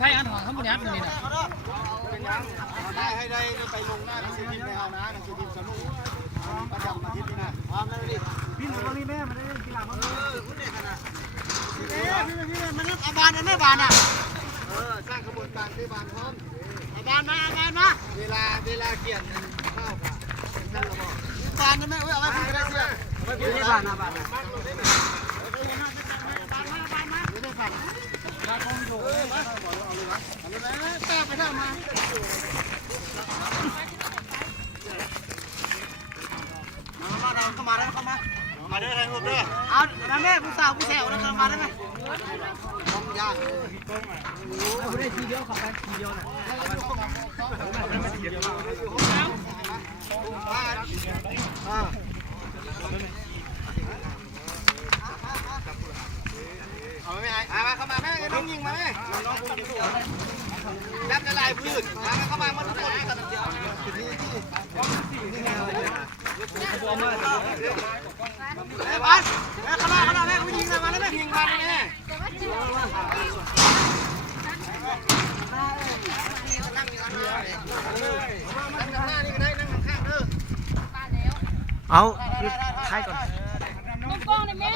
ไพ่อันของข้างบนนี้นี่นะให้ได้ไปลงหน้าหนังสือพิมพ์ในเอานะหนังสือพิมพ์สนุกประจำอาทิตย์นี้นะพร้อมแล้วดิพี่หนูตรงนี้แม่มาได้กีฬาเขาคุณเด็กนะพี่มันนี่อาบานไม่บานอ่ะสร้างขบวนการที่บานพร้อมอาบานมาเวลาเกี่ยนข้าวค่ะนั่นเราบอกบานนะแม่เอาไว้คุณกระเสียไม่บานนะบานแป้งไปทำมาเราเข้ามาได้เข้ามาได้อะไรพวกเด้อเอาแม่ผู้สาวผู้แถวแล้วมาได้ไหมต้องยากไม่ได้ทีเดียวขับไปทีเดียวนะเอาไม่ให้มาเข้ามาแม่น้องยิงมาแม่น้องยิงเดียวรับละลายพืชมาเข้ามามันตัวนี้กันเดียวแม่บ้านแม่เข้ามาแม่กูยิงมาแล้วแม่ยิงมาแม่เอาใครก่อน กล้องเลยแม่